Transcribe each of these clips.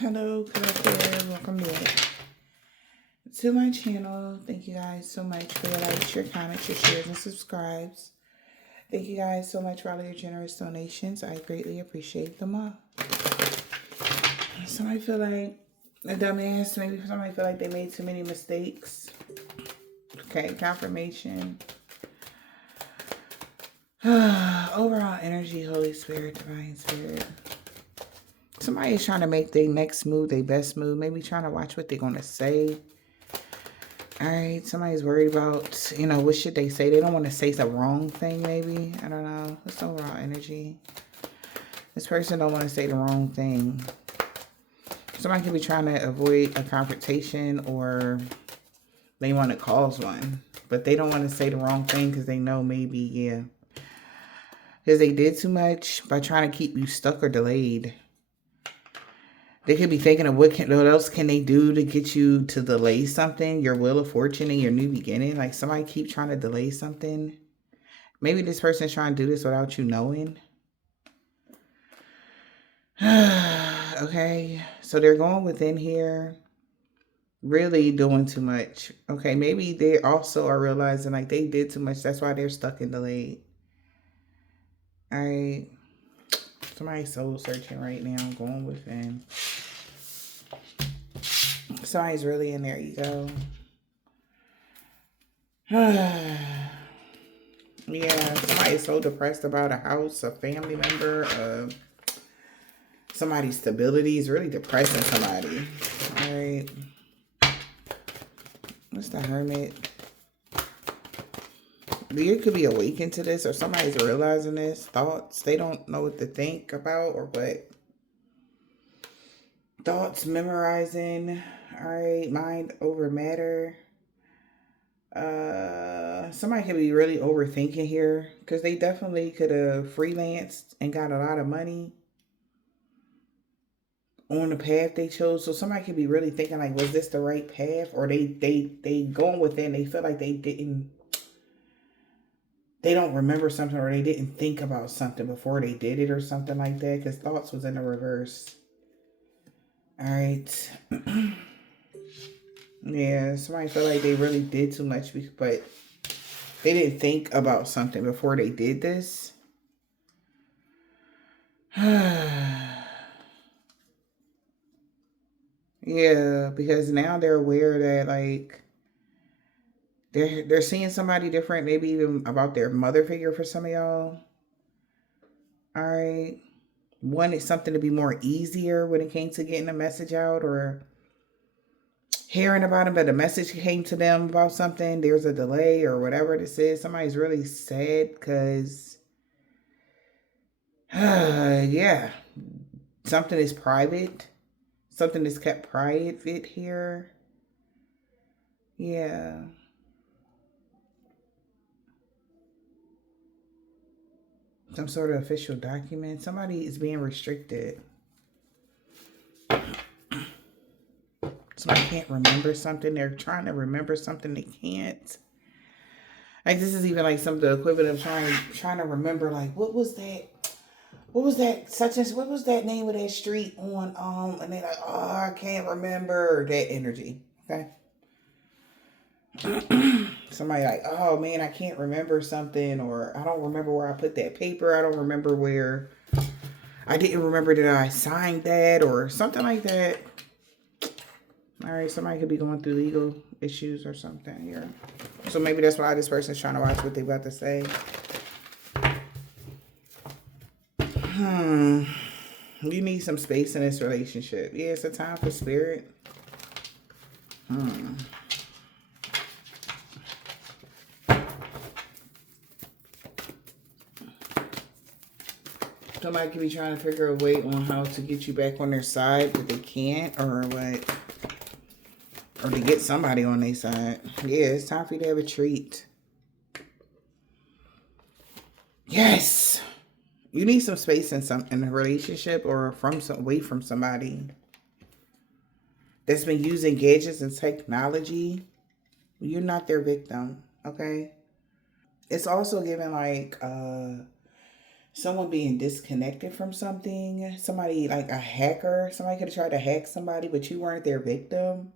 Hello, collective. Welcome back to my channel. Thank you guys so much for your likes, your comments, your shares, and subscribes. Thank you guys so much for all your generous donations. I greatly appreciate them all. Somebody feel like a dumbass. Maybe somebody feel like they made too many mistakes. Okay, confirmation. Overall energy, Holy Spirit, Divine Spirit. Somebody's trying to make their next move, their best move. Maybe trying to watch what they're going to say. All right, somebody's worried about, what should they say? They don't want to say the wrong thing, maybe. I don't know. What's the overall energy? This person don't want to say the wrong thing. Somebody could be trying to avoid a confrontation, or they want to cause one. But they don't want to say the wrong thing because they know maybe, yeah. Because they did too much by trying to keep you stuck or delayed. They could be thinking of what else can they do to get you to delay something, your wheel of fortune and your new beginning. Like somebody keep trying to delay something. Maybe this person's trying to do this without you knowing. Okay, so they're going within here, really doing too much. Okay, maybe they also are realizing like they did too much. That's why they're stuck and delayed. All right. Somebody's soul searching right now, going within. Somebody's really in their ego. Yeah, somebody's so depressed about a house, a family member, somebody's stability is really depressing somebody. All right. What's the Hermit? You could be awakened to this, or somebody's realizing this. Thoughts, they don't know what to think about or what. Thoughts, memorizing. All right, mind over matter. Somebody could be really overthinking here because they definitely could have freelanced and got a lot of money on the path they chose. So somebody could be really thinking like, was this the right path? Or they going within, they feel like they don't remember something, or they didn't think about something before they did it or something like that, because thoughts was in the reverse. All right. Yeah, somebody feel like they really did too much, but they didn't think about something before they did this. Yeah, because now they're aware that like they're seeing somebody different, maybe even about their mother figure for some of y'all. All right. Wanted something to be more easier when it came to getting a message out or hearing about it, but the message came to them about something. There's a delay or whatever this is. Somebody's really sad because, yeah, something is private. Something is kept private here. Yeah. Some sort of official document. Somebody is being restricted. Somebody can't remember something. They're trying to remember something they can't. Like this is even like some of the equivalent of trying to remember like what was that what was that name of that street on and they like, oh, I can't remember that energy. Okay. Somebody like, oh man, I can't remember something, or I don't remember where I put that paper. I don't remember where I didn't remember that I signed that or something like that. All right, somebody could be going through legal issues or something here. So maybe that's why this person's trying to watch what they about to say. You need some space in this relationship. Yeah, it's a time for spirit. Somebody could be trying to figure a way on how to get you back on their side, but they can't, or what? Or to get somebody on their side. Yeah, it's time for you to have a treat. Yes. You need some space in a relationship or away from somebody that's been using gadgets and technology. You're not their victim, okay? It's also given like Someone being disconnected from something. Somebody like a hacker. Somebody could have tried to hack somebody, but you weren't their victim.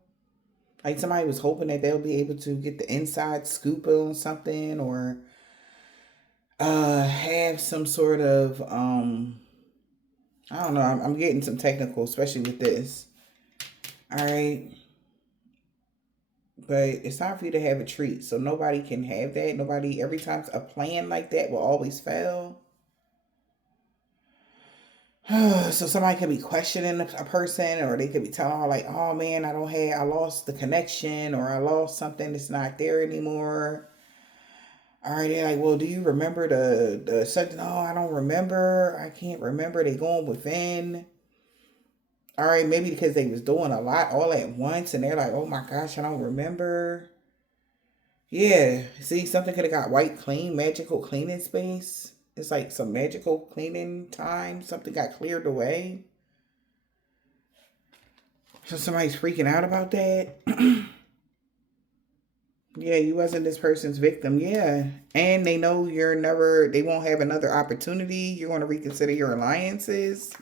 Like somebody was hoping that they'll be able to get the inside scoop on something, or have some sort of I don't know. I'm getting some technical, especially with this. All right. But it's time for you to have a treat. So nobody can have that. Nobody, every time a plan like that will always fail. So somebody could be questioning a person, or they could be telling her like, oh man, I lost the connection, or I lost something that's not there anymore. All right, they're like, well, do you remember the something? Oh, I don't remember. I can't remember. They going within. All right, maybe because they was doing a lot all at once, and they're like, oh my gosh, I don't remember. Yeah, see, something could have got wiped clean, magical cleaning space. It's like some magical cleaning time. Something got cleared away. So somebody's freaking out about that. Yeah, you wasn't this person's victim. Yeah. And they know they won't have another opportunity. You're going to reconsider your alliances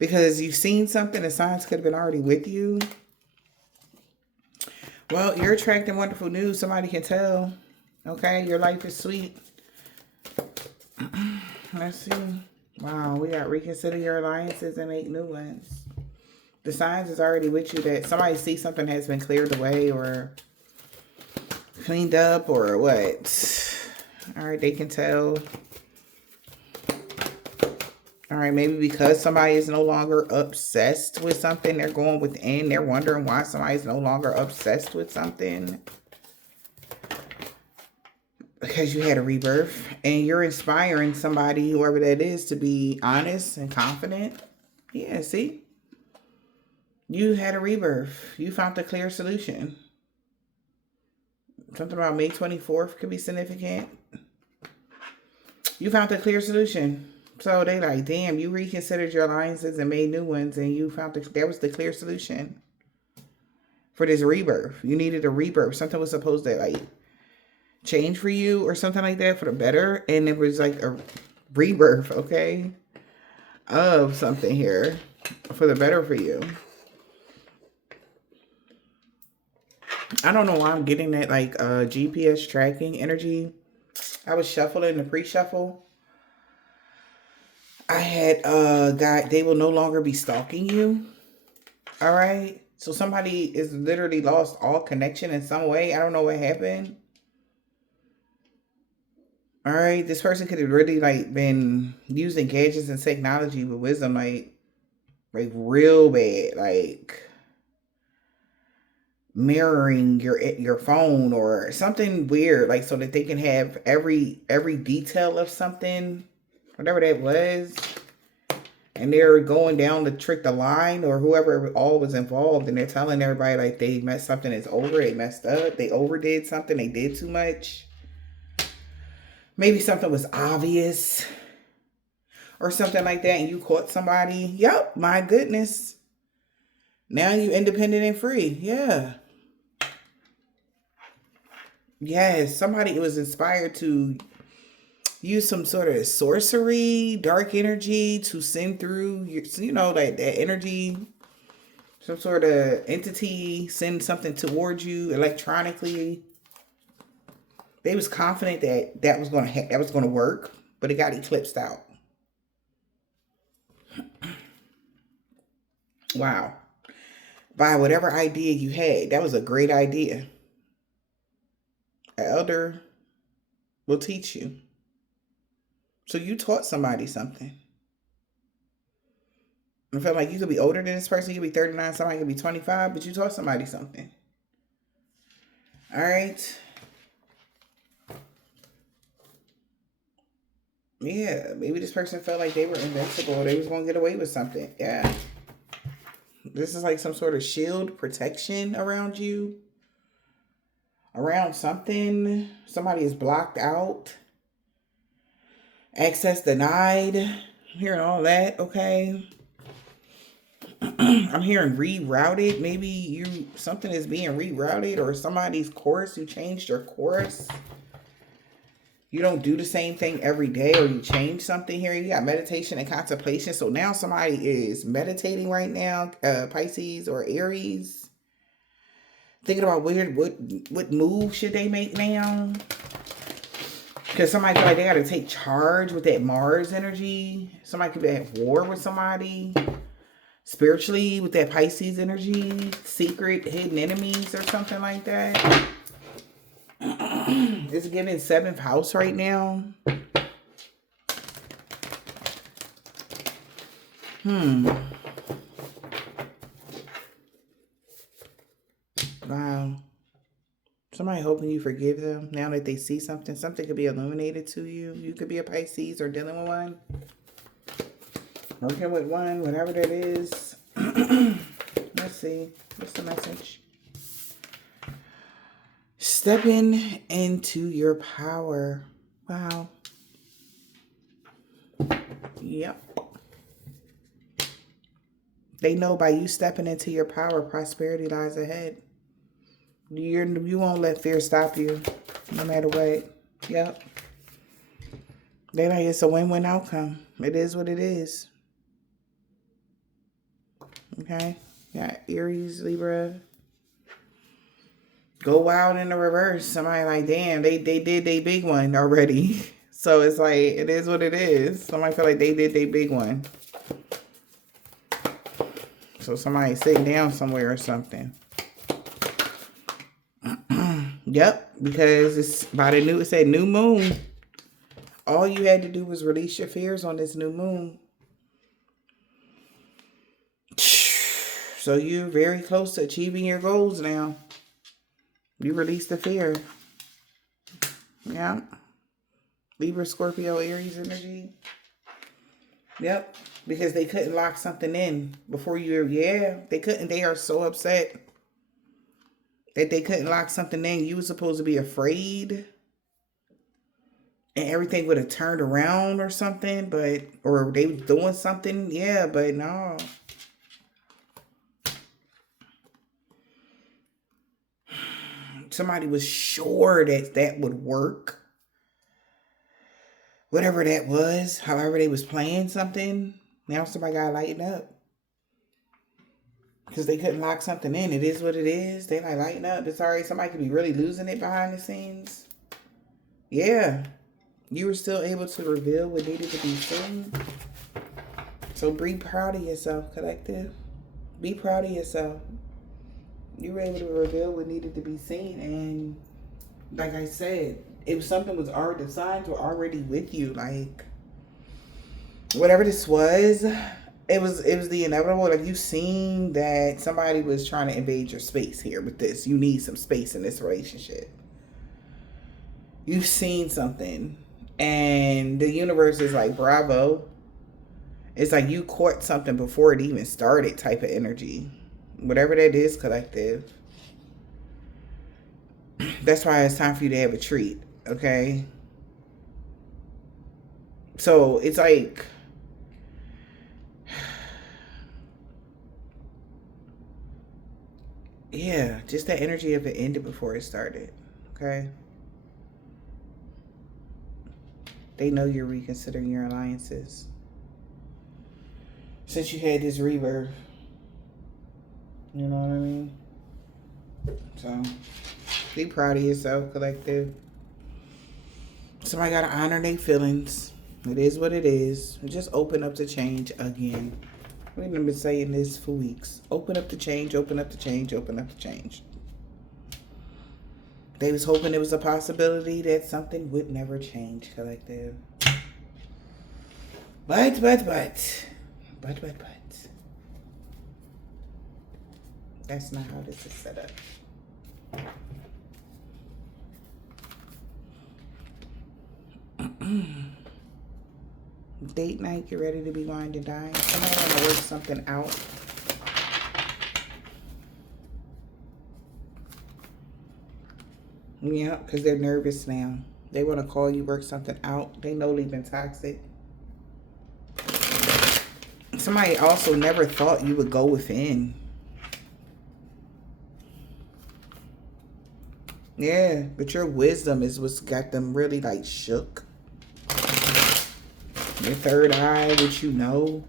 because you've seen something. The signs could have been already with you. Well, you're attracting wonderful news. Somebody can tell. Okay, your life is sweet. Let's see. Wow, we got reconsider your alliances and make new ones. The signs is already with you that somebody sees something has been cleared away or cleaned up or what. All right, they can tell. All right, maybe because somebody is no longer obsessed with something, they're going within. They're wondering why somebody's no longer obsessed with something. Because you had a rebirth and you're inspiring somebody, whoever that is, to be honest and confident. Yeah, see? You had a rebirth. You found a clear solution. Something about May 24th could be significant. You found a clear solution. So they like, damn, you reconsidered your alliances and made new ones, and you found that was the clear solution for this rebirth. You needed a rebirth. Something was supposed to like change for you or something like that for the better, and it was like a rebirth, okay, of something here for the better for you. I don't know why I'm getting that like GPS tracking energy. I was shuffling the pre-shuffle. I had guy, they will no longer be stalking you. All right. So somebody is literally lost all connection in some way. I don't know what happened. All right. This person could have really like been using gadgets and technology with wisdom, like real bad, like mirroring your phone or something weird, like so that they can have every detail of something, whatever that was. And they're going down to trick the line or whoever all was involved, and they're telling everybody like they messed something is over, they messed up, they overdid something, they did too much. Maybe something was obvious or something like that, and you caught somebody. Yep, my goodness. Now you independent and free. Yeah. Yes, somebody was inspired to use some sort of sorcery, dark energy to send through your, like that energy, some sort of entity send something towards you electronically. They was confident that was going to work, but it got eclipsed out. Wow. By whatever idea you had, that was a great idea. An elder will teach you. So you taught somebody something. I feel like you could be older than this person. You could be 39, somebody could be 25, but you taught somebody something. All right. Yeah, maybe this person felt like they were invincible. They was going to get away with something. Yeah. This is like some sort of shield protection around you. Around something. Somebody is blocked out. Access denied. I'm hearing all that, okay? I'm hearing rerouted. Maybe something is being rerouted, or somebody's course, you changed your course. You don't do the same thing every day, or you change something here. You got meditation and contemplation. So now somebody is meditating right now, Pisces or Aries. Thinking about what move should they make now. Because somebody feel like they got to take charge with that Mars energy. Somebody could be at war with somebody. Spiritually with that Pisces energy. Secret hidden enemies or something like that. It's giving 7th house right now. Wow. Somebody hoping you forgive them now that they see something. Something could be illuminated to you. You could be a Pisces or dealing with one. Working with one, whatever that is. Let's see. What's the message? Stepping into your power. Wow. Yep. They know by you stepping into your power, prosperity lies ahead. You won't let fear stop you, no matter what. Yep. They like it's a win-win outcome. It is what it is. Okay. Yeah, Aries, Libra. Go wild in the reverse. Somebody like, damn, they did their big one already. So it's like, it is what it is. Somebody feel like they did their big one. So somebody sitting down somewhere or something. Yep, because it's by the new, it said new moon. All you had to do was release your fears on this new moon. So you're very close to achieving your goals now. You release the fear. Yeah. Libra, Scorpio, Aries energy. Yep. Because they couldn't lock something in before you. Yeah, they couldn't. They are so upset that they couldn't lock something in. You were supposed to be afraid. And everything would have turned around or something. But, or they were doing something. Yeah, but no. Somebody was sure that that would work. Whatever that was, however they was playing something, now somebody got to lighten up. Because they couldn't lock something in. It is what it is. They like, lighten up. It's alright. Somebody could be really losing it behind the scenes. Yeah. You were still able to reveal what needed to be seen. So be proud of yourself, collective. Be proud of yourself. You were able to reveal what needed to be seen. And like I said, if something was already, the signs were already with you. Like, whatever this was, it was the inevitable. Like, you seen that somebody was trying to invade your space here with this. You need some space in this relationship. You've seen something. And the universe is like, bravo. It's like you caught something before it even started type of energy. Whatever that is, collective. That's why it's time for you to have a treat. Okay? So it's like, yeah, just the energy of it ended before it started. Okay? They know you're reconsidering your alliances. Since you had this rebirth. You know what I mean? So, be proud of yourself, collective. Somebody got to honor their feelings. It is what it is. Just open up to change again. We've been saying this for weeks. Open up to change, open up to change, open up to change. They was hoping it was a possibility that something would never change, collective. But. That's not how this is set up. Date night, get ready to be wined and dine. Somebody want to work something out. Yeah, because they're nervous now. They want to call you, work something out. They know they've been toxic. Somebody also never thought you would go within. Yeah, but your wisdom is what's got them really like shook. Your third eye, which you know.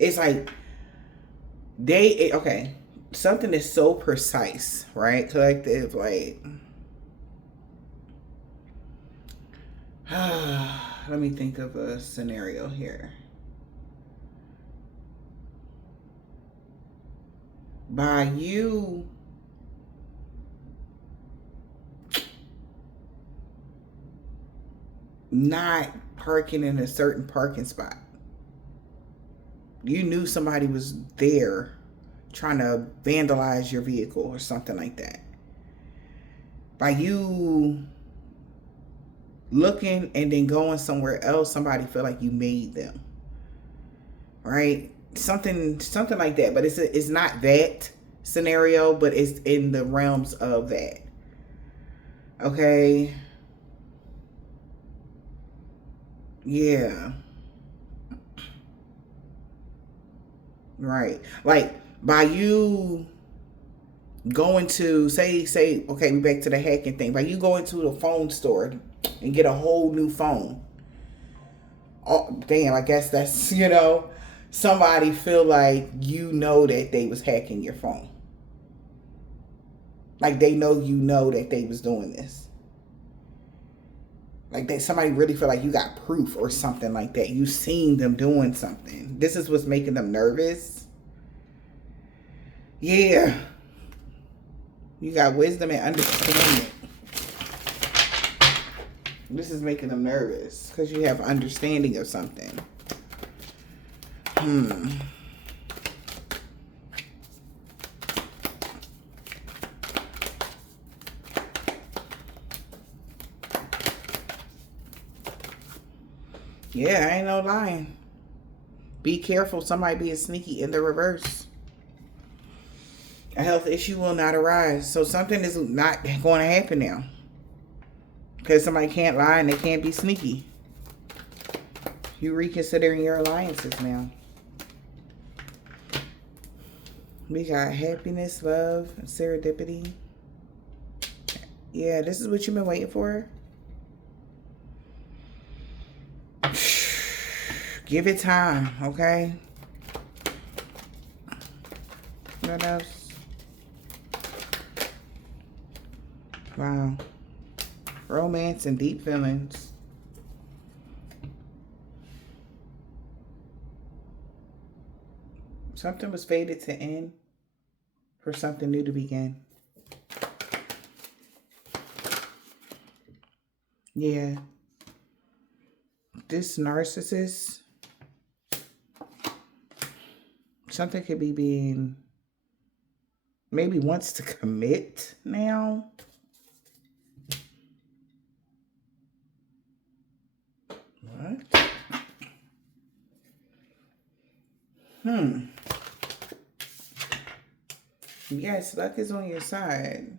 It's like okay. Something is so precise, right? Collective, like let me think of a scenario here. By you not parking in a certain parking spot, you knew somebody was there trying to vandalize your vehicle or something like that. By you looking and then going somewhere else, somebody feel like you made them, right? Something like that. But it's not that scenario, but it's in the realms of that. Okay. Yeah. Right. Like by you going to say okay, we back to the hacking thing. By you going to the phone store and get a whole new phone. Oh, damn, I guess that's, somebody feel like you know that they was hacking your phone. Like they know that they was doing this. Like somebody really feel like you got proof or something like that. You seen them doing something. This is what's making them nervous. Yeah. You got wisdom and understanding. This is making them nervous because you have understanding of something. Yeah, I ain't no lying. Be careful. Somebody being sneaky in the reverse. A health issue will not arise. So something is not going to happen now. Because somebody can't lie and they can't be sneaky. You reconsidering your alliances now. We got happiness, love, serendipity. Yeah, this is what you've been waiting for. Give it time, okay? What else? Wow. Romance and deep feelings. Something was fated to end for something new to begin. Yeah. This narcissist, something could be being, maybe wants to commit now. What? Yes, luck is on your side.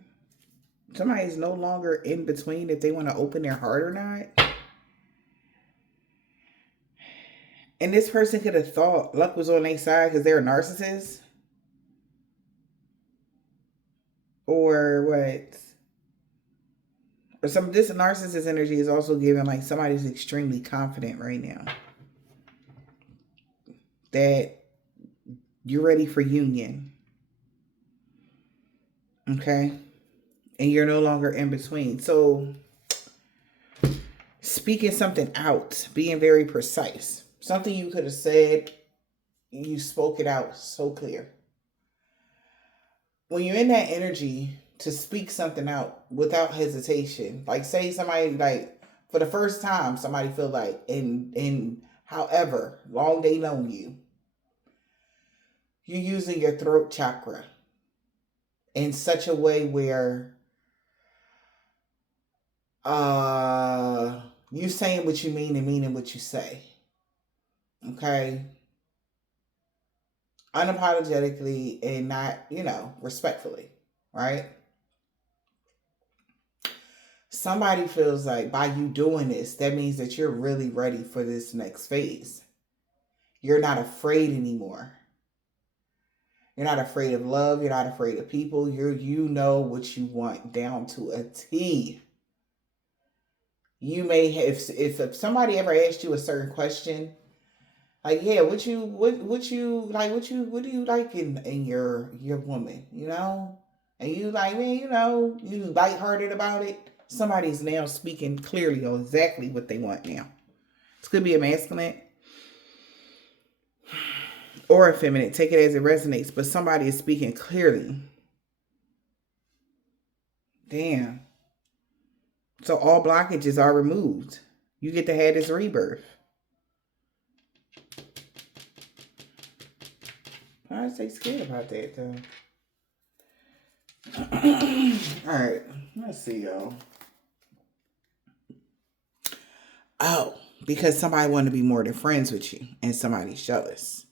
Somebody's no longer in between if they want to open their heart or not. And this person could have thought luck was on their side because they're a narcissist. Or what? Or this narcissist energy is also giving like somebody's extremely confident right now. That you're ready for union. Okay? And you're no longer in between. So speaking something out, being very precise. Something you could have said, you spoke it out so clear. When you're in that energy to speak something out without hesitation, like say somebody like for the first time, somebody feel like in however long they know you, you're using your throat chakra in such a way where you saying what you mean and meaning what you say. Okay? Unapologetically and not, respectfully, right? Somebody feels like by you doing this, that means that you're really ready for this next phase. You're not afraid anymore. You're not afraid of love. You're not afraid of people. You know what you want down to a T. You may have, if somebody ever asked you a certain question, like, yeah, what do you like in your woman, you know? And you like, man, you know, you lighthearted about it. Somebody's now speaking clearly on exactly what they want now. This could be a masculine or a feminine. Take it as it resonates, but somebody is speaking clearly. Damn. So all blockages are removed. You get to have this rebirth. Why is they scared about that, though? All right. Let's see, y'all. Oh, because somebody want to be more than friends with you and somebody's jealous.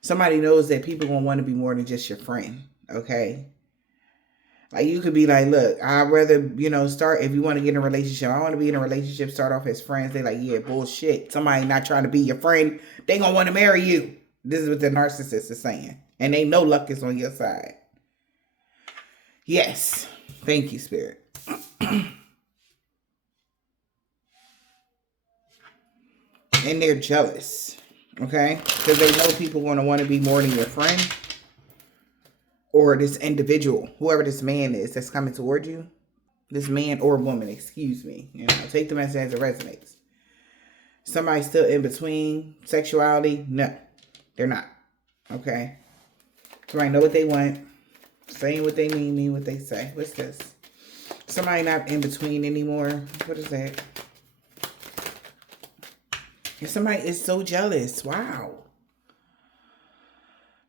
Somebody knows that people gonna want to be more than just your friend, okay? Like, you could be like, look, I'd rather, start, if you want to get in a relationship, I want to be in a relationship, start off as friends. They like, yeah, bullshit. Somebody not trying to be your friend, they gonna want to marry you. This is what the narcissist is saying. And they know luck is on your side. Yes. Thank you, Spirit. And they're jealous, okay? Because they know people want to be more than your friend. Or this individual, whoever this man is that's coming toward you. This man or woman, excuse me. Take the message as it resonates. Somebody still in between sexuality? No, they're not. Okay? Somebody know what they want. Saying what they mean what they say. What's this? Somebody not in between anymore. What is that? And somebody is so jealous. Wow.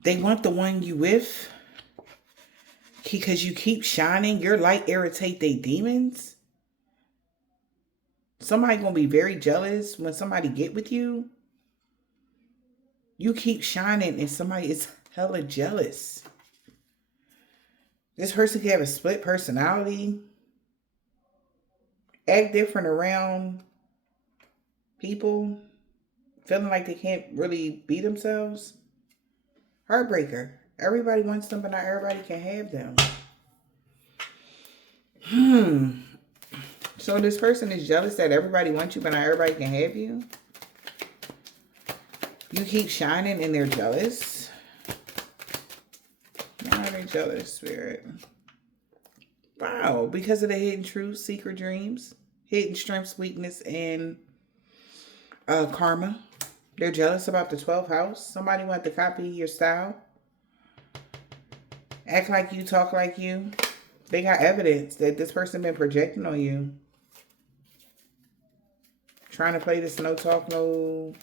They want the one you with because you keep shining. Your light irritate their demons. Somebody gonna be very jealous when somebody get with you. You keep shining and somebody is hella jealous. This person can have a split personality. Act different around people. Feeling like they can't really be themselves. Heartbreaker. Everybody wants them, but not everybody can have them. So this person is jealous that everybody wants you, but not everybody can have you. You keep shining and they're jealous. Why are they jealous, Spirit? Wow, because of the hidden truth, secret dreams, hidden strengths, weakness, and karma. They're jealous about the 12th house. Somebody want to copy your style. Act like you, talk like you. They got evidence that this person been projecting on you. Trying to play this no talk, no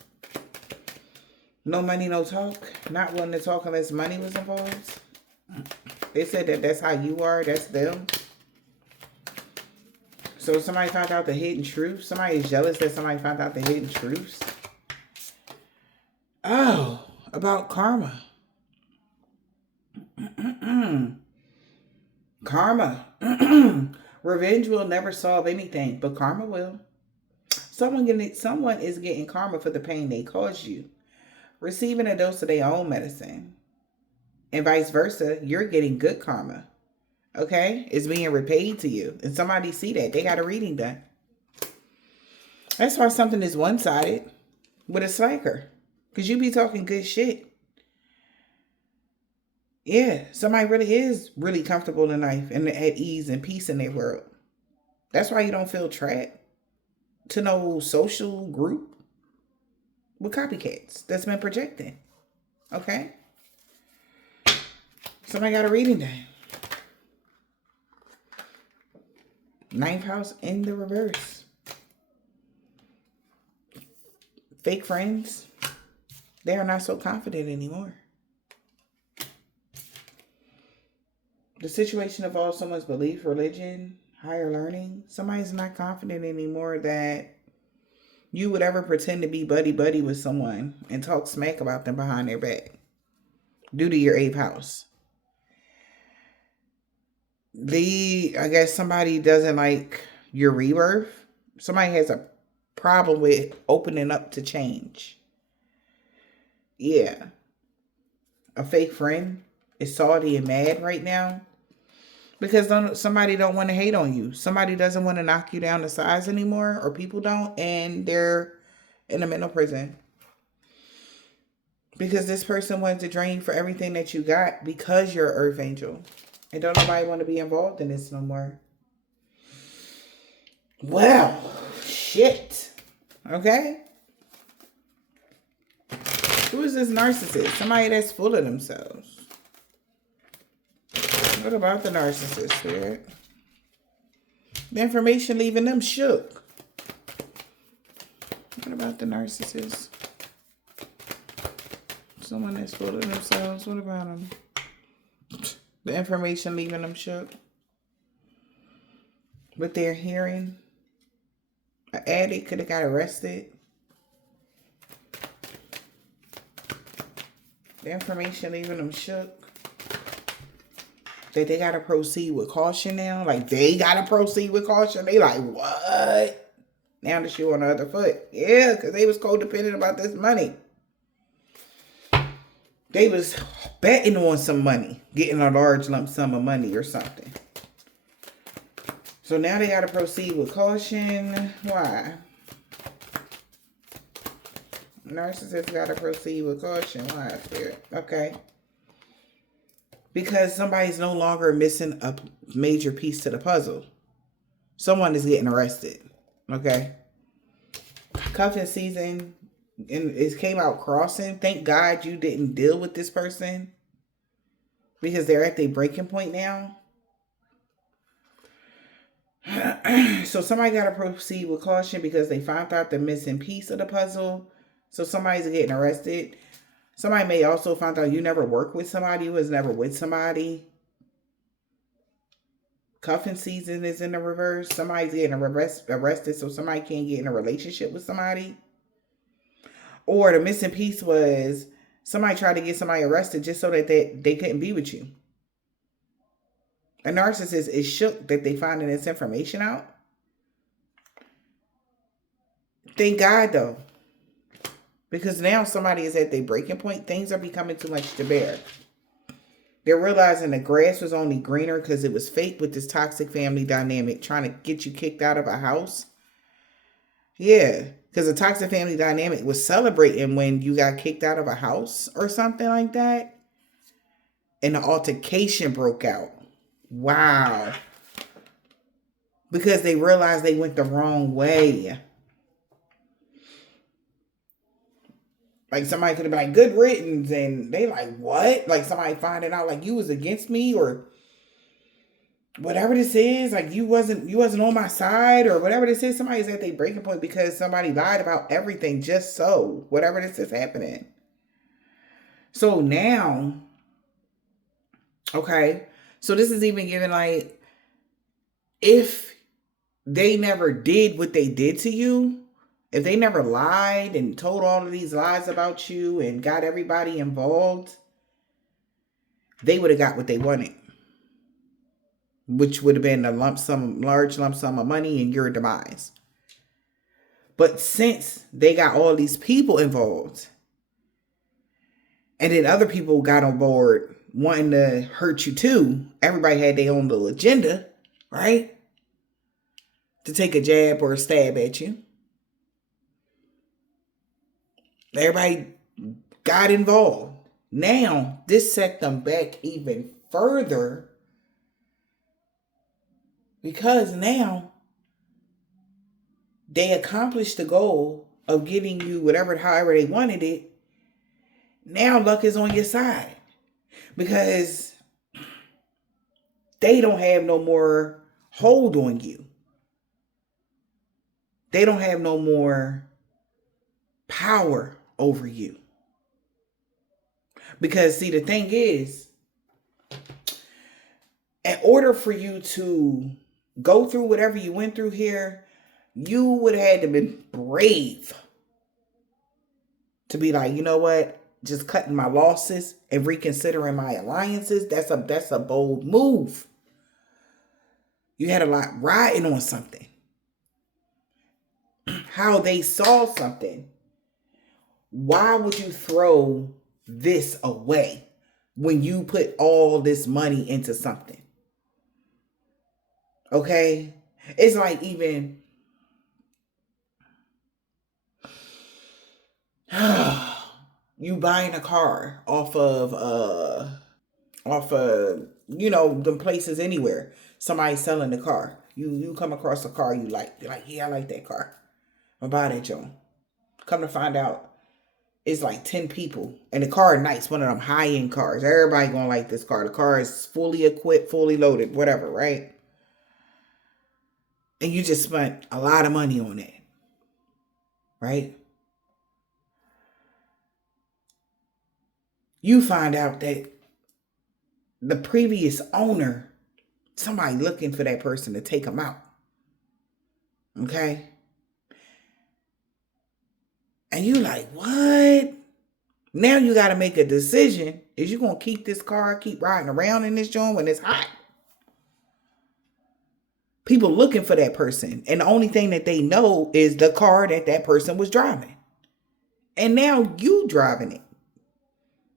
money, no talk. Not wanting to talk unless money was involved. They said that that's how you are. That's them. So somebody found out the hidden truth. Somebody is jealous that somebody found out the hidden truths. Oh, about karma. Karma. Revenge will never solve anything, but karma will. Someone is getting karma for the pain they caused you. Receiving a dose of their own medicine. And vice versa, you're getting good karma. Okay? It's being repaid to you. And somebody see that. They got a reading done. That's why something is one-sided with a slacker. Because you be talking good shit. Yeah, somebody really is really comfortable in life and at ease and peace in their world. That's why you don't feel trapped to no social group with copycats that's been projecting. Okay? Somebody got a reading done. 9th house in the reverse. Fake friends. They are not so confident anymore. The situation involves someone's belief, religion, higher learning. Somebody's not confident anymore that you would ever pretend to be buddy-buddy with someone and talk smack about them behind their back due to your 8th house. I guess somebody doesn't like your rebirth. Somebody has a problem with opening up to change. Yeah. a fake friend is salty and mad right now because somebody don't want to hate on you. Somebody doesn't want to knock you down to size anymore, or people don't, and they're in a mental prison. Because this person wanted to drain you for everything that you got because you're an earth angel. And don't nobody want to be involved in this no more. Well, shit. Okay? Who is this narcissist? Somebody that's full of themselves. What about the narcissist, Spirit? The information leaving them shook. What about the narcissist? Someone that's full of themselves. What about them? The information leaving them shook. What they're hearing. An addict could have got arrested. The information leaving them shook. That they got to proceed with caution now. Like, they got to proceed with caution. They like, what? Now the shoe on the other foot. Yeah, because they was codependent about this money. They was betting on some money. Getting a large lump sum of money or something. So now they got to proceed with caution. Why? Narcissists got to proceed with caution. Why, Spirit? Okay. Because somebody's no longer missing a major piece to the puzzle. Someone is getting arrested. Okay. Cuffing season. And it came out crossing. Thank God you didn't deal with this person. Because they're at their breaking point now. So somebody got to proceed with caution because they found out the missing piece of the puzzle. So somebody's getting arrested. Somebody may also find out you never worked with somebody who was never with somebody. Cuffing season is in the reverse. Somebody's getting arrested so somebody can't get in a relationship with somebody. Or the missing piece was somebody tried to get somebody arrested just so that they couldn't be with you. A narcissist is shook that they finding this information out. Thank God, though. Because now somebody is at their breaking point. Things are becoming too much to bear. They're realizing the grass was only greener because it was fake with this toxic family dynamic trying to get you kicked out of a house. Yeah, because the toxic family dynamic was celebrating when you got kicked out of a house or something like that. And the altercation broke out. Wow. Because they realized they went the wrong way. Like somebody could have been like, good riddance. And they like, what? Like somebody finding out like you was against me or whatever this is. Like you wasn't on my side or whatever this is. Somebody's at their breaking point because somebody lied about everything just so. Whatever this is happening. So now, okay. So this is even giving like, if they never did what they did to you, if they never lied and told all of these lies about you and got everybody involved, they would have got what they wanted. Which would have been a large lump sum of money and your demise. But since they got all these people involved, and then other people got on board wanting to hurt you too, everybody had their own little agenda, right? To take a jab or a stab at you. Everybody got involved. Now, this set them back even further because now they accomplished the goal of getting you however they wanted it. Now luck is on your side because they don't have no more hold on you. They don't have no more power over you. Because see, the thing is, in order for you to go through whatever you went through here, you would have had to be brave to be like, you know what? Just cutting my losses and reconsidering my alliances. That's a bold move. You had a lot riding on something. How they saw something. Why would you throw this away? when you put all this money into something. Okay? It's like even you buying a car off of them places anywhere. Somebody selling the car. You come across a car you like. You're like, yeah, I like that car. I'm buy that joint. Come to find out, it's like 10 people. And the car is nice. One of them high-end cars. Everybody gonna like this car. The car is fully equipped, fully loaded, whatever, right? And you just spent a lot of money on it. Right? You find out that the previous owner, somebody looking for that person to take them out. Okay? And you like, what? Now you got to make a decision. Is you going to keep this car, keep riding around in this joint when it's hot? People looking for that person. And the only thing that they know is the car that person was driving. And now you driving it.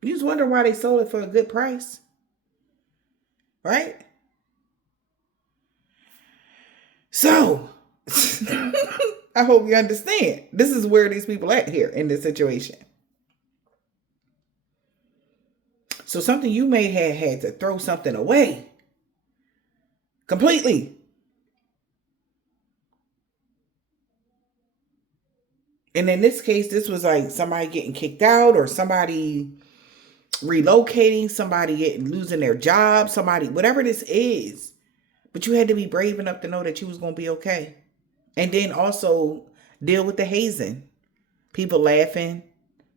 You just wonder why they sold it for a good price. Right? So, I hope you understand. This is where these people at here in this situation. So something you may have had to throw something away. Completely. And in this case, this was like somebody getting kicked out or somebody relocating, somebody losing their job, somebody, whatever this is. But you had to be brave enough to know that you was going to be okay. And then also deal with the hazing. People laughing,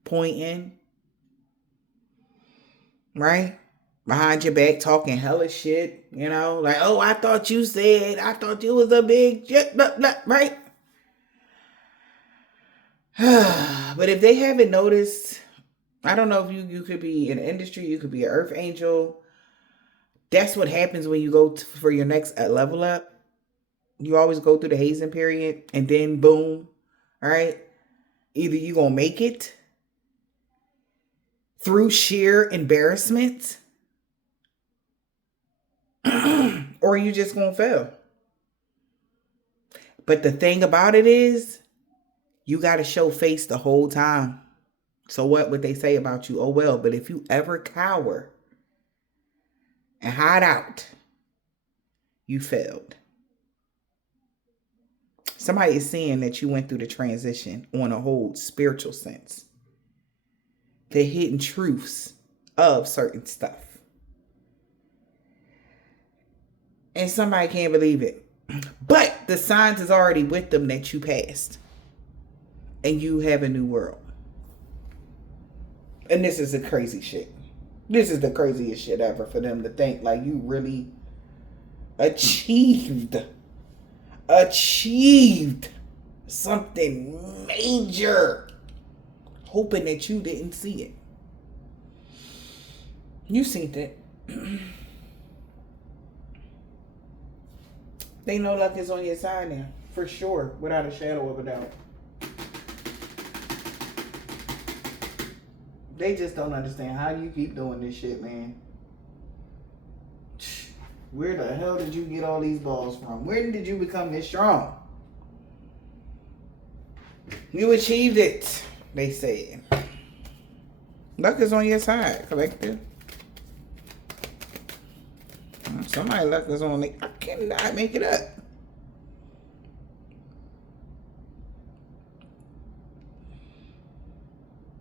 pointing. Right? Behind your back talking hella shit. You know, like, oh, I thought you was a big shit, blah, blah, right? But if they haven't noticed, I don't know if you could be in the industry, you could be an earth angel. That's what happens when you go for your next level up. You always go through the hazing period and then boom, all right? Either you going to make it through sheer embarrassment or you just going to fail. But the thing about it is, you got to show face the whole time. So what would they say about you? Oh, well, but if you ever cower and hide out, you failed. Somebody is seeing that you went through the transition on a whole spiritual sense. The hidden truths of certain stuff. And somebody can't believe it. But the signs is already with them that you passed. And you have a new world. And this is the crazy shit. This is the craziest shit ever for them to think like you really achieved something major. Hoping that you didn't see it. You seen it. They know luck is on your side now. For sure. Without a shadow of a doubt. They just don't understand. How do you keep doing this shit, man? Where the hell did you get all these balls from? Where did you become this strong? You achieved it, they say. Luck is on your side, collective. Somebody luck is on me. I cannot make it up.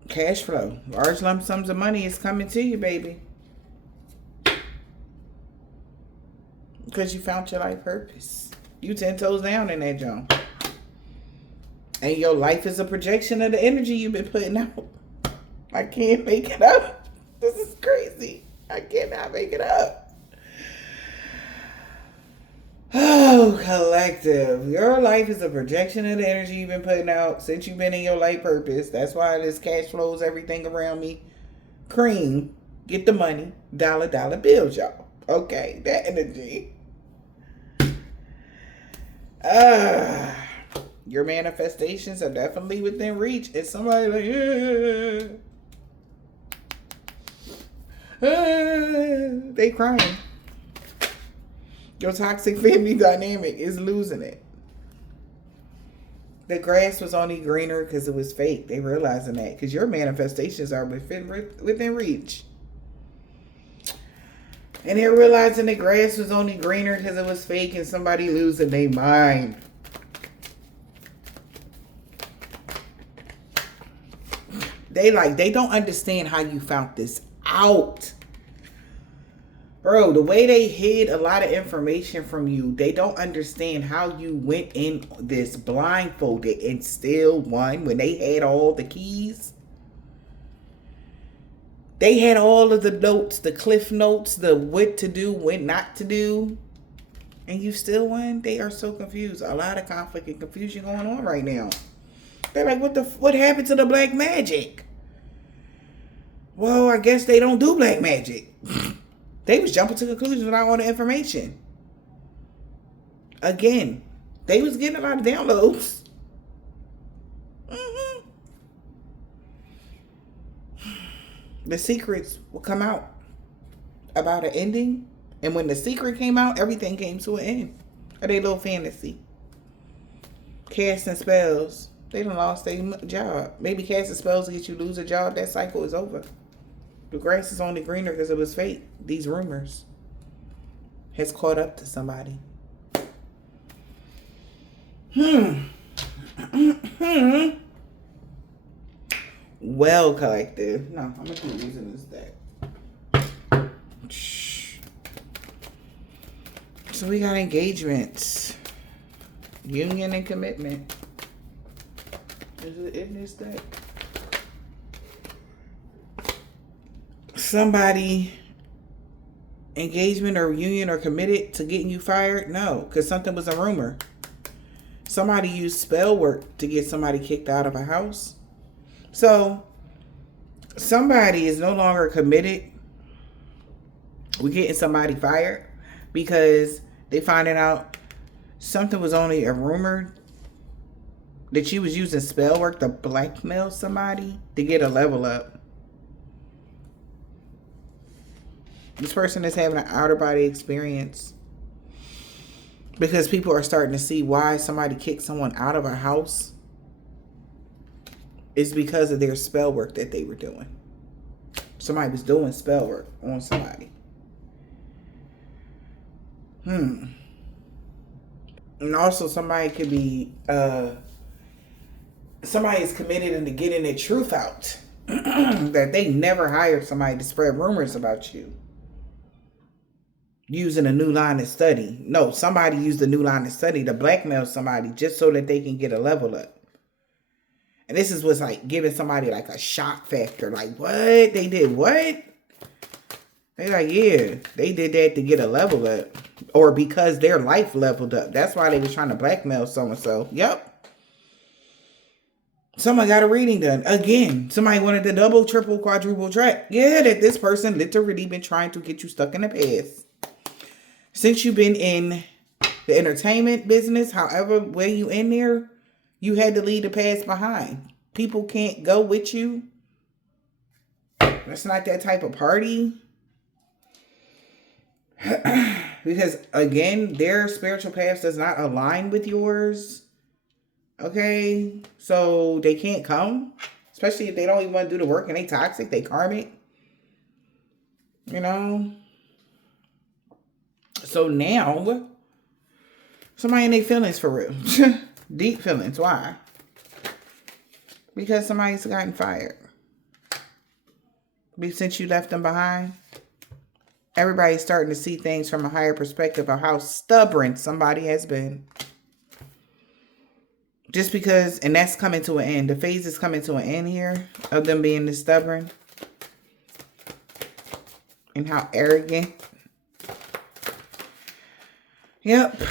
Cash flow. Large lump sums of money is coming to you, baby. Because you found your life purpose. You 10 toes down in that jump. And your life is a projection of the energy you've been putting out. I can't make it up. This is crazy. I cannot make it up. Oh, collective. Your life is a projection of the energy you've been putting out since you've been in your life purpose. That's why this cash flows everything around me. Cream. Get the money. Dollar bills, y'all. Okay, that energy. Your manifestations are definitely within reach. It's somebody like, yeah. They crying. Your toxic family dynamic is losing it. The grass was only greener because it was fake. They realizing that because your manifestations are within reach. And they're realizing the grass was only greener because it was fake and somebody losing their mind. They don't understand how you found this out. Bro, the way they hid a lot of information from you, they don't understand how you went in this blindfolded and still won when they had all the keys. They had all of the notes, the cliff notes, the what to do, what not to do. And you still won? They are so confused. A lot of conflict and confusion going on right now. They're like, what happened to the black magic? Well, I guess they don't do black magic. They was jumping to conclusions without all the information. Again, they was getting a lot of downloads. The secrets will come out about an ending. And when the secret came out, everything came to an end. Or they little fantasy. Casting spells. They done lost their job. Maybe casting spells to get you to lose a job. That cycle is over. The grass is only greener because it was fake. These rumors has caught up to somebody. Well, collective. No, I'm going to keep using this deck. So we got engagements. Union and commitment. Is it in this deck? Somebody engagement or union or committed to getting you fired? No, because something was a rumor. Somebody used spell work to get somebody kicked out of a house. So somebody is no longer committed with getting somebody fired because they finding out something was only a rumor that you was using spell work to blackmail somebody to get a level up. This person is having an outer body experience because people are starting to see why somebody kicked someone out of a house is because of their spell work that they were doing. Somebody was doing spell work on somebody. And also somebody could be, somebody is committed into getting their truth out. That they never hired somebody to spread rumors about you. Using a new line of study. No, somebody used a new line of study to blackmail somebody just so that they can get a level up. And this is what's like giving somebody like a shock factor. Like, what? They did what? They're like, yeah, they did that to get a level up. Or because their life leveled up. That's why they was trying to blackmail so-and-so. Yep. Somebody got a reading done. Again, somebody wanted the double, triple, quadruple track. Yeah, that this person literally been trying to get you stuck in the past. Since you've been in the entertainment business, however way you in there, you had to leave the past behind. People can't go with you. That's not that type of party. Because, again, their spiritual path does not align with yours. Okay? So, they can't come. Especially if they don't even want to do the work and they toxic, they karmic. You know? So now, somebody in their feelings for real. Deep feelings. Why? Because somebody's gotten fired. Since you left them behind, everybody's starting to see things from a higher perspective of how stubborn somebody has been. Just because, and that's coming to an end. The phase is coming to an end here of them being this stubborn. And how arrogant. Yep.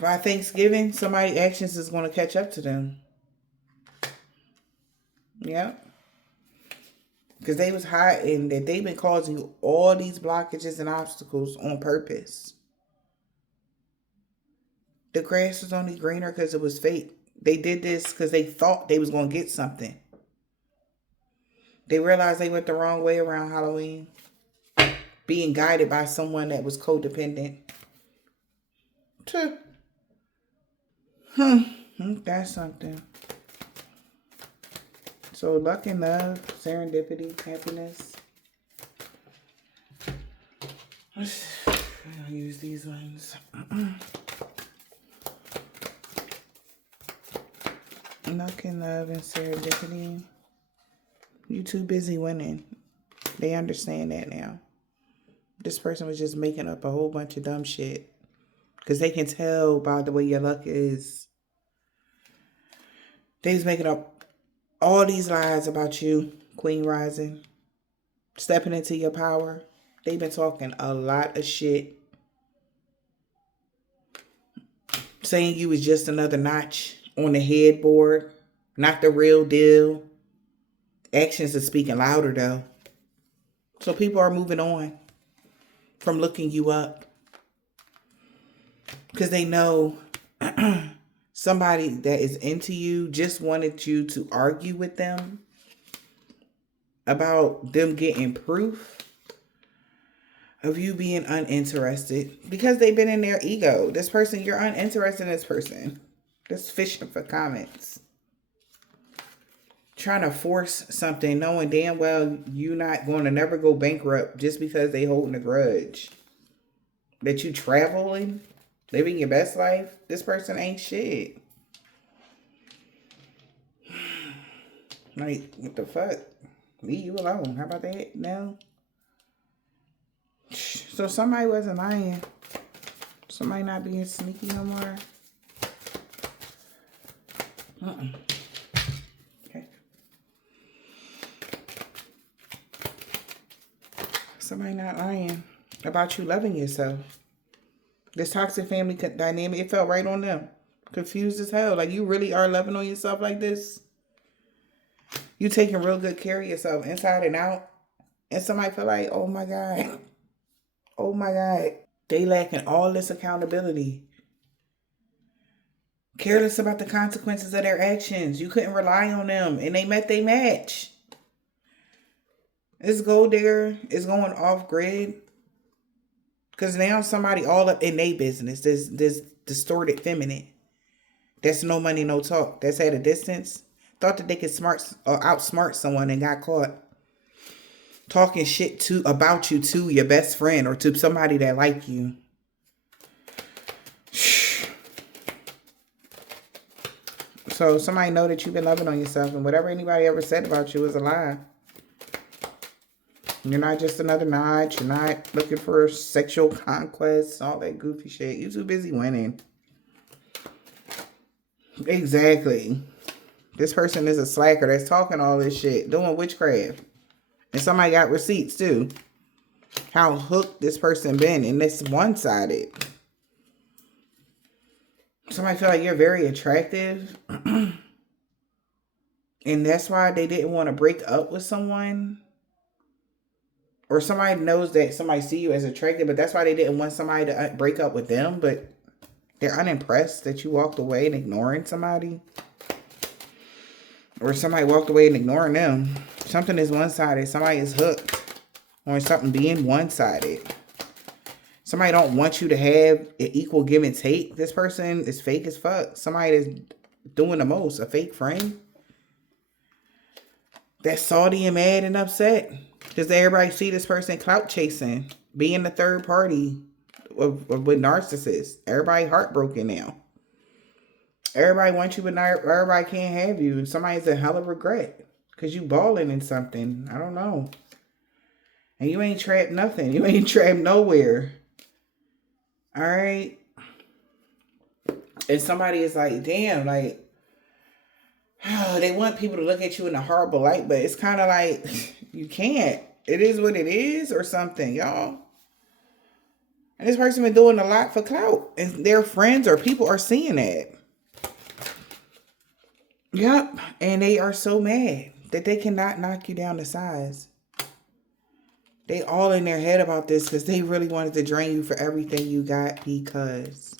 By Thanksgiving, somebody's actions is going to catch up to them. Yep. Because they was hiding that they've been causing you all these blockages and obstacles on purpose. The grass was only greener because it was fake. They did this because they thought they was going to get something. They realized they went the wrong way around Halloween. being guided by someone that was codependent. That's something. So luck and love, serendipity, happiness. I'll use these ones. Luck and love and serendipity. You too busy winning. They understand that now. This person was just making up a whole bunch of dumb shit. Because they can tell by the way your luck is. They was making up all these lies about you, Queen Rising. Stepping into your power. They've been talking a lot of shit. Saying you was just another notch on the headboard. Not the real deal. Actions are speaking louder though. So people are moving on from looking you up. Because they know somebody that is into you just wanted you to argue with them about them getting proof of you being uninterested. Because they've been in their ego. This person, you're uninterested in this person. Just fishing for comments. Trying to force something knowing damn well you're not going to never go bankrupt just because they holding a grudge. That you traveling, living your best life. This person ain't shit. Like, what the fuck? Leave you alone. How about that? No. So somebody wasn't lying. Somebody not being sneaky no more. Okay. Somebody not lying about you loving yourself. This toxic family dynamic, it felt right on them. Confused as hell. Like, you really are loving on yourself like this? You taking real good care of yourself inside and out? And somebody feel like, oh my God. Oh my God. They lacking all this accountability. Careless about the consequences of their actions. You couldn't rely on them. And they met their match. This gold digger is going off grid. Because now somebody all up in their business. This distorted feminine. That's no money, no talk. That's at a distance. Thought that they could outsmart someone and got caught talking shit about you to your best friend or to somebody that like you. So somebody know that you've been loving on yourself, and whatever anybody ever said about you is a lie. You're not just another notch. You're not looking for sexual conquests, all that goofy shit. You're too busy winning. Exactly. This person is a slacker that's talking all this shit, doing witchcraft. And somebody got receipts too. How hooked this person been, and it's one-sided. Somebody feel like you're very attractive. And that's why they didn't want to break up with someone. Or somebody knows that somebody see you as attractive, but that's why they didn't want somebody to break up with them. But they're unimpressed that you walked away and ignoring somebody. Or somebody walked away and ignoring them. Something is one-sided. Somebody is hooked on something being one-sided. Somebody don't want you to have an equal give and take. This person is fake as fuck. Somebody is doing the most. A fake friend. That's salty and mad and upset. Because everybody see this person clout chasing. Being the third party with narcissists. Everybody heartbroken now. Everybody wants you, but not everybody can't have you. And somebody's a hell of regret. Because you balling in something. I don't know. And you ain't trapped nothing. You ain't trapped nowhere. Alright? And somebody is like, damn, like, they want people to look at you in a horrible light, but it's kind of like, you can't. It is what it is or something, y'all. And this person been doing a lot for clout. And their friends or people are seeing that. Yep. And they are so mad that they cannot knock you down to size. They all in their head about this because they really wanted to drain you for everything you got because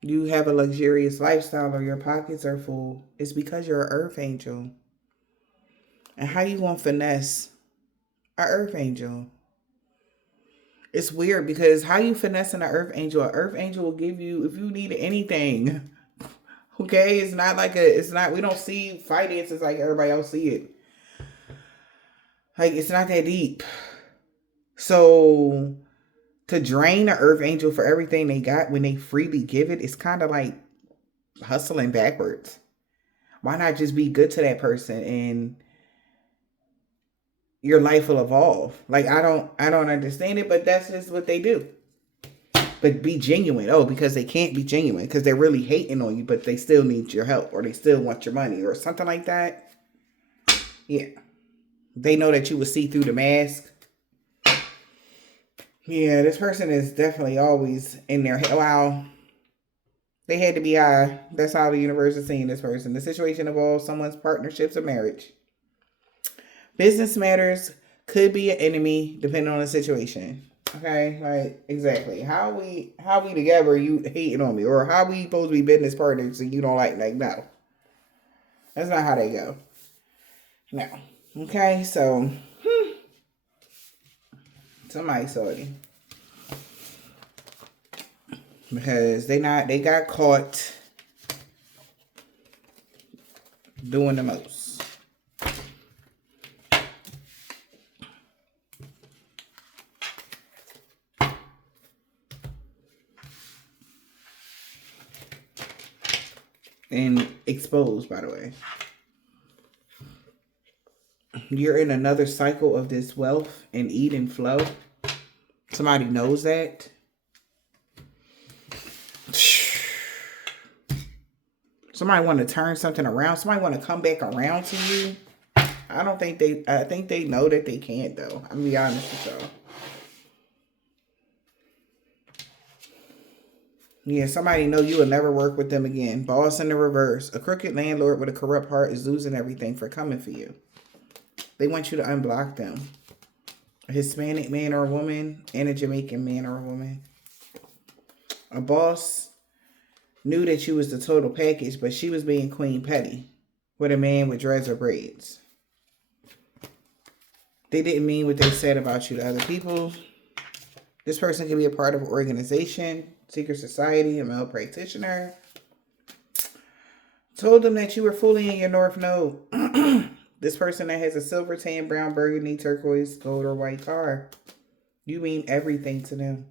you have a luxurious lifestyle or your pockets are full. It's because you're an earth angel. And how you want to finesse an earth angel? It's weird because how you finessing an earth angel? An earth angel will give you if you need anything. Okay, it's not like we don't see finances like everybody else see it. Like, it's not that deep. So to drain an earth angel for everything they got when they freely give it, it's kind of like hustling backwards. Why not just be good to that person and your life will evolve? Like, I don't understand it, but that's just what they do. But be genuine. Oh, because they can't be genuine because they're really hating on you, but they still need your help or they still want your money or something like that. Yeah. They know that you will see through the mask. Yeah, this person is definitely always in their head. Wow. They had to be high. That's how the universe is seeing this person. The situation involves someone's partnerships or marriage. Business matters, could be an enemy depending on the situation. Okay, like exactly. How we together, you hating on me, or how we supposed to be business partners and you don't like no. That's not how they go. No. Okay, so somebody saw it. Because they got caught doing the most. And exposed, by the way. You're in another cycle of this wealth and eat and flow. Somebody knows that. Somebody want to turn something around. Somebody want to come back around to you. I think they know that they can't, though. I'm going to be honest with y'all. Yeah, somebody know you will never work with them again. Boss in the reverse. A crooked landlord with a corrupt heart is losing everything for coming for you. They want you to unblock them. A Hispanic man or a woman and a Jamaican man or a woman. A boss knew that you was the total package, but she was being queen petty with a man with dreads or braids. They didn't mean what they said about you to other people. This person could be a part of an organization, secret society, a male practitioner. Told them that you were fully in your North Node. This person that has a silver, tan, brown, burgundy, turquoise, gold, or white car. You mean everything to them.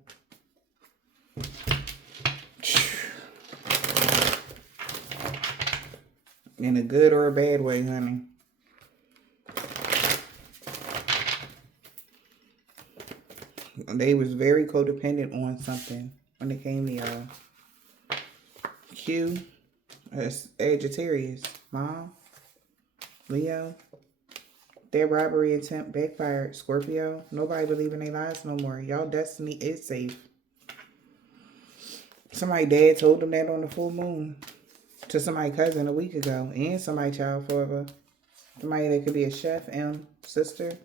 In a good or a bad way, honey. They was very codependent on something when it came to y'all. Q, Sagittarius, Mom, Leo. Their robbery attempt backfired. Scorpio, nobody believe in their lives no more. Y'all destiny is safe. Somebody dad told them that on the full moon. To somebody cousin a week ago. And somebody child forever. Somebody that could be a chef and sister.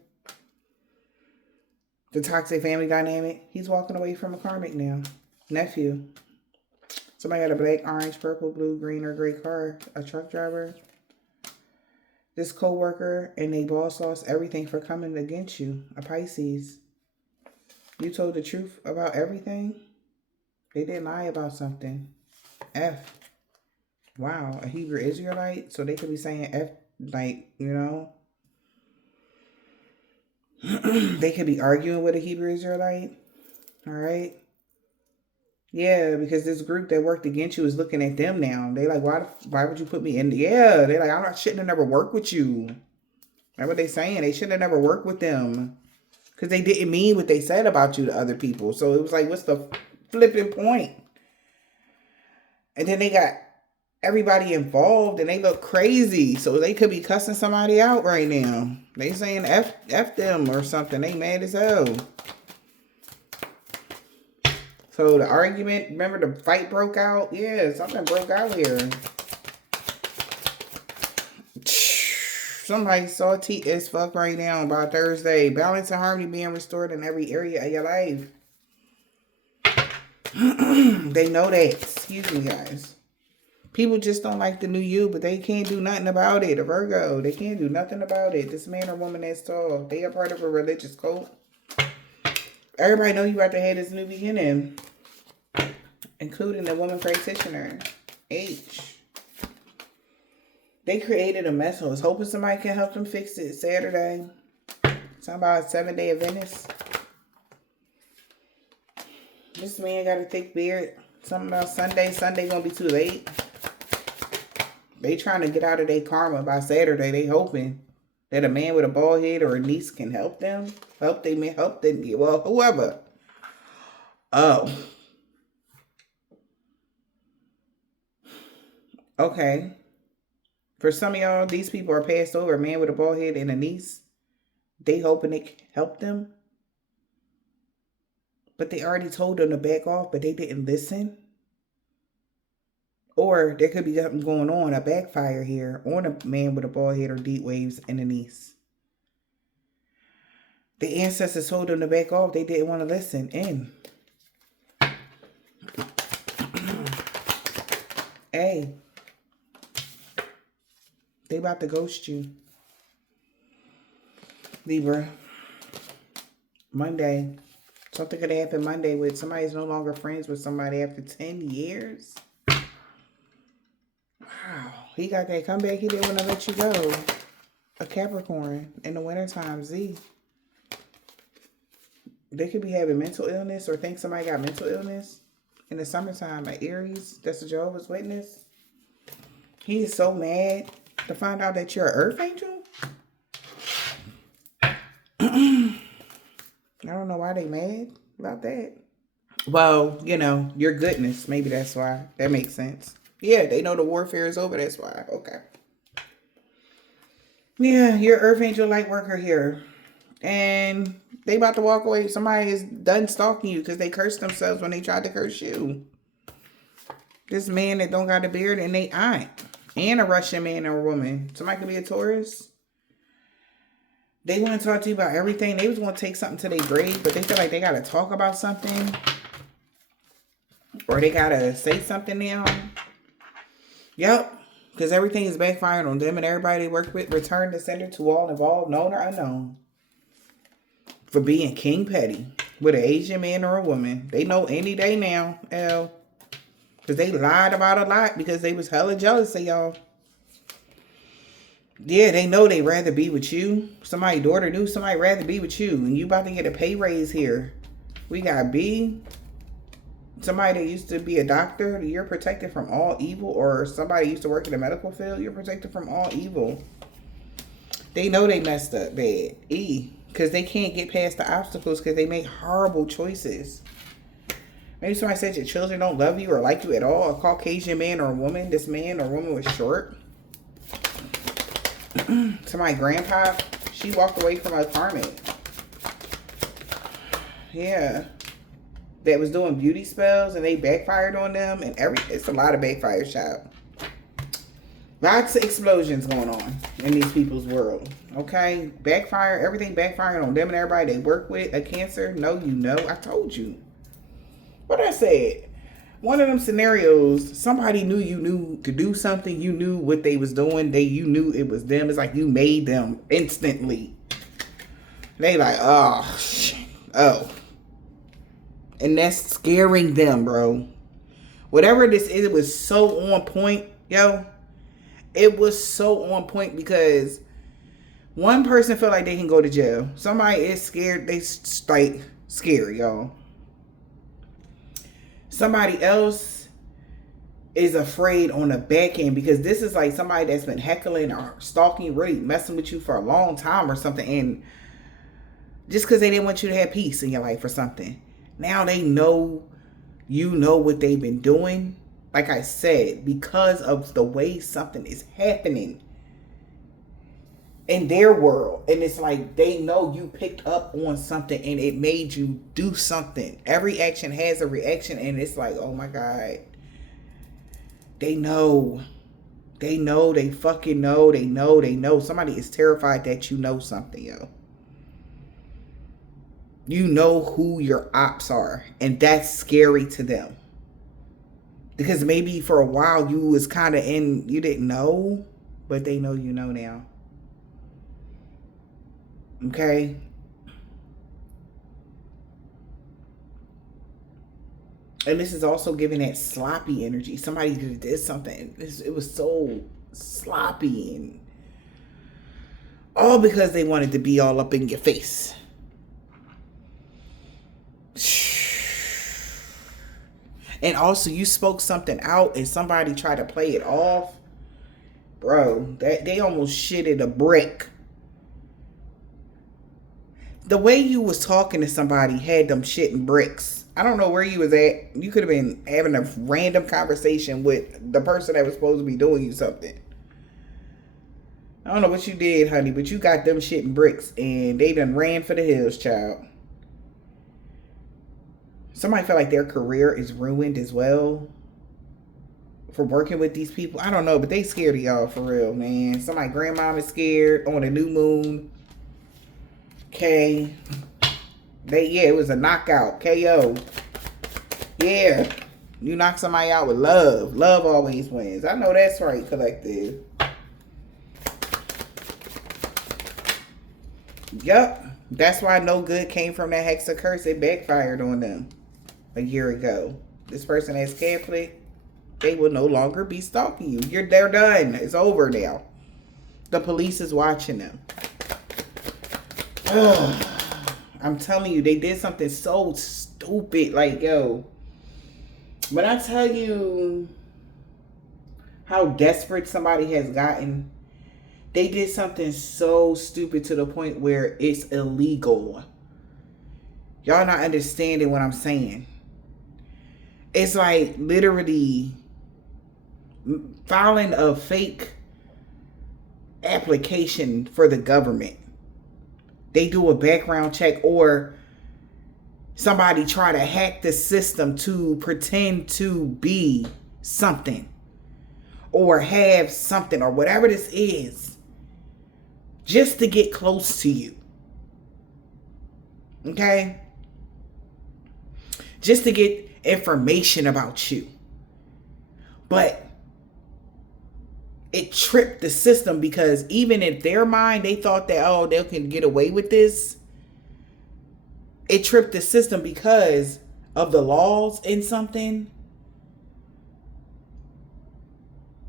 The toxic family dynamic. He's walking away from a karmic now. Nephew. Somebody got a black, orange, purple, blue, green, or gray car. A truck driver. This co-worker and they boss lost everything for coming against you. A Pisces. You told the truth about everything. They didn't lie about something. F. Wow. A Hebrew Israelite. So they could be saying F, like, you know. They could be arguing with a Hebrew Israelite. All right. Yeah, because this group that worked against you is looking at them now. They like, why would you put me in? Yeah, they're like, I shouldn't have never worked with you. That's what they saying. They shouldn't have never worked with them. Because they didn't mean what they said about you to other people. So it was like, what's the flipping point? And then they got everybody involved and they look crazy. So they could be cussing somebody out right now. They saying F them or something. They mad as hell. So the argument, remember the fight broke out? Yeah, something broke out here. Somebody salty as fuck right now about Thursday. Balance and harmony being restored in every area of your life. They know that. Excuse me, guys. People just don't like the new you, but they can't do nothing about it. A Virgo, they can't do nothing about it. This man or woman that's tall, they are part of a religious cult. Everybody know you about to have this new beginning, including the woman practitioner. H. They created a mess. I was hoping somebody can help them fix it. Saturday. Something about a 7-day Adventist. This man got a thick beard. Something about Sunday. Sunday gonna be too late. They trying to get out of their karma by Saturday. They hoping that a man with a bald head or a niece can help them. Help them. Well, whoever. Oh. Okay. For some of y'all, these people are passed over. A man with a bald head and a niece. They hoping it can help them. But they already told them to back off, but they didn't listen. Or there could be something going on, a backfire here on a man with a bald head or deep waves and a niece. The ancestors told them to back off. They didn't want to listen in. Hey. They about to ghost you. Libra. Monday. Something could happen Monday with somebody's no longer friends with somebody after 10 years. Wow. He got that comeback. He didn't want to let you go. A Capricorn in the wintertime. Z. They could be having mental illness or think somebody got mental illness. In the summertime, an Aries. That's a Jehovah's Witness. He is so mad to find out that you're an Earth Angel. I don't know why they mad about that. Well, you know, your goodness. Maybe that's why. That makes sense. Yeah, they know the warfare is over. That's why. Okay. Yeah, your Earth Angel light worker here. And they about to walk away. Somebody is done stalking you because they cursed themselves when they tried to curse you. This man that don't got a beard and they aunt. And a Russian man or a woman. Somebody could be a Taurus. They want to talk to you about everything. They was going to take something to their grave, but they feel like they got to talk about something. Or they got to say something now. Yep. Because everything is backfiring on them and everybody they work with. Return the sender to all involved, known or unknown. For being king petty with an Asian man or a woman. They know any day now, L. Because they lied about a lot because they was hella jealous of y'all. Yeah, they know they'd rather be with you. Somebody's daughter knew somebody rather be with you. And you about to get a pay raise here. We got B. Somebody that used to be a doctor. You're protected from all evil. Or somebody used to work in the medical field. You're protected from all evil. They know they messed up bad. E. Because they can't get past the obstacles because they make horrible choices. Maybe somebody said your children don't love you or like you at all. A Caucasian man or a woman. This man or woman was short. Somebody grandpa, she walked away from a Karmic. Yeah. That was doing beauty spells and they backfired on them and it's a lot of backfire, child. Lots of explosions going on in these people's world. Okay? Backfire, everything backfiring on them and everybody they work with. A Cancer, no, you know. I told you. What I said. One of them scenarios, somebody knew you knew to do something. You knew what they was doing. You knew it was them. It's like you made them instantly. They like, oh, shit. Oh. And that's scaring them, bro. Whatever this is, it was so on point, yo. It was so on point because one person felt like they can go to jail. Somebody is scared. They like scary, y'all. Somebody else is afraid on the back end because this is like somebody that's been heckling or stalking, really messing with you for a long time or something. And just because they didn't want you to have peace in your life or something. Now they know, you know what they've been doing. Like I said, because of the way something is happening in their world. And it's like they know you picked up on something and it made you do something. Every action has a reaction and it's like, oh my God. They know. They know. They fucking know. They know. They know. Somebody is terrified that you know something, yo. You know who your ops are. And that's scary to them. Because maybe for a while you was kind of in, you didn't know. But they know you know now. Okay? And this is also giving that sloppy energy. Somebody did something. It was so sloppy. And all because they wanted to be all up in your face. And also, you spoke something out and somebody tried to play it off. Bro, they almost shitted a brick. The way you was talking to somebody had them shitting bricks. I don't know where you was at. You could have been having a random conversation with the person that was supposed to be doing you something. I don't know what you did, honey, but you got them shitting bricks and they done ran for the hills, child. Somebody feel like their career is ruined as well for working with these people. I don't know, but they scared of y'all for real, man. Somebody grandmom is scared on a new moon. Okay. It was a knockout. KO. Yeah. You knock somebody out with love. Love always wins. I know that's right, collective. Yup. That's why no good came from that Hexa curse. It backfired on them a year ago. This person that's Catholic, they will no longer be stalking you. They're done. It's over now. The police is watching them. Ugh. I'm telling you, they did something so stupid. Like, yo, when I tell you how desperate somebody has gotten, they did something so stupid to the point where it's illegal. Y'all not understanding what I'm saying. It's like literally filing a fake application for the government. They do a background check, or somebody try to hack the system to pretend to be something or have something or whatever this is, just to get close to you. Okay? Just to get information about you. But it tripped the system, because even in their mind, they thought that, oh, they can get away with this. It tripped the system because of the laws in something.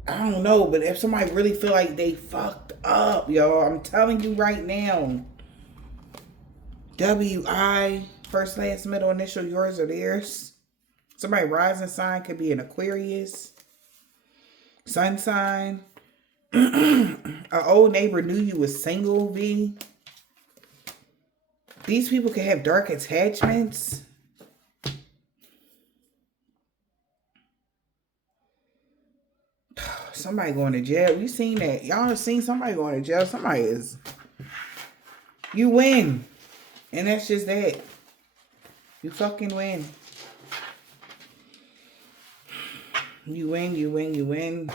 I don't know, but if somebody really feel like they fucked up, y'all, I'm telling you right now. W-I, first, last, middle, initial, yours or theirs. Somebody rising sign could be an Aquarius. Sun sign. An old neighbor knew you was single, V. These people can have dark attachments. Somebody going to jail. We seen that. Y'all have seen somebody going to jail. Somebody is. You win. And that's just that. You fucking win. You win, you win, you win.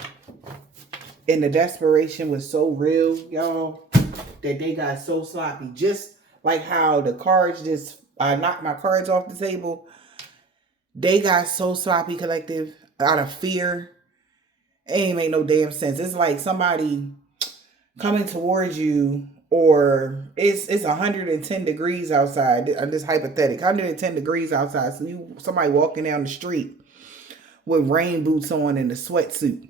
And the desperation was so real, y'all, that they got so sloppy. Just like how the cards just knocked my cards off the table. They got so sloppy, collective, out of fear. It ain't make no damn sense. It's like somebody coming towards you, or it's 110 degrees outside. I'm just hypothetical. 110 degrees outside. So somebody walking down the street with rain boots on and a sweatsuit.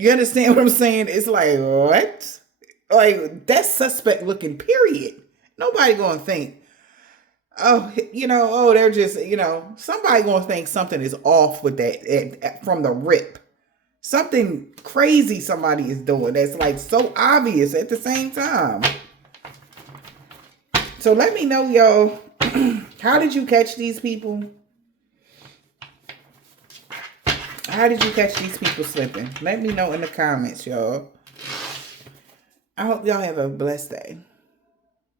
You understand what I'm saying? It's like, what? Like, that's suspect looking, period. Nobody gonna think, oh, they're just, somebody gonna think something is off with that from the rip. Something crazy somebody is doing that's like so obvious at the same time. So let me know, y'all, how did you catch these people? How did you catch these people slipping? Let me know in the comments, y'all. I hope y'all have a blessed day.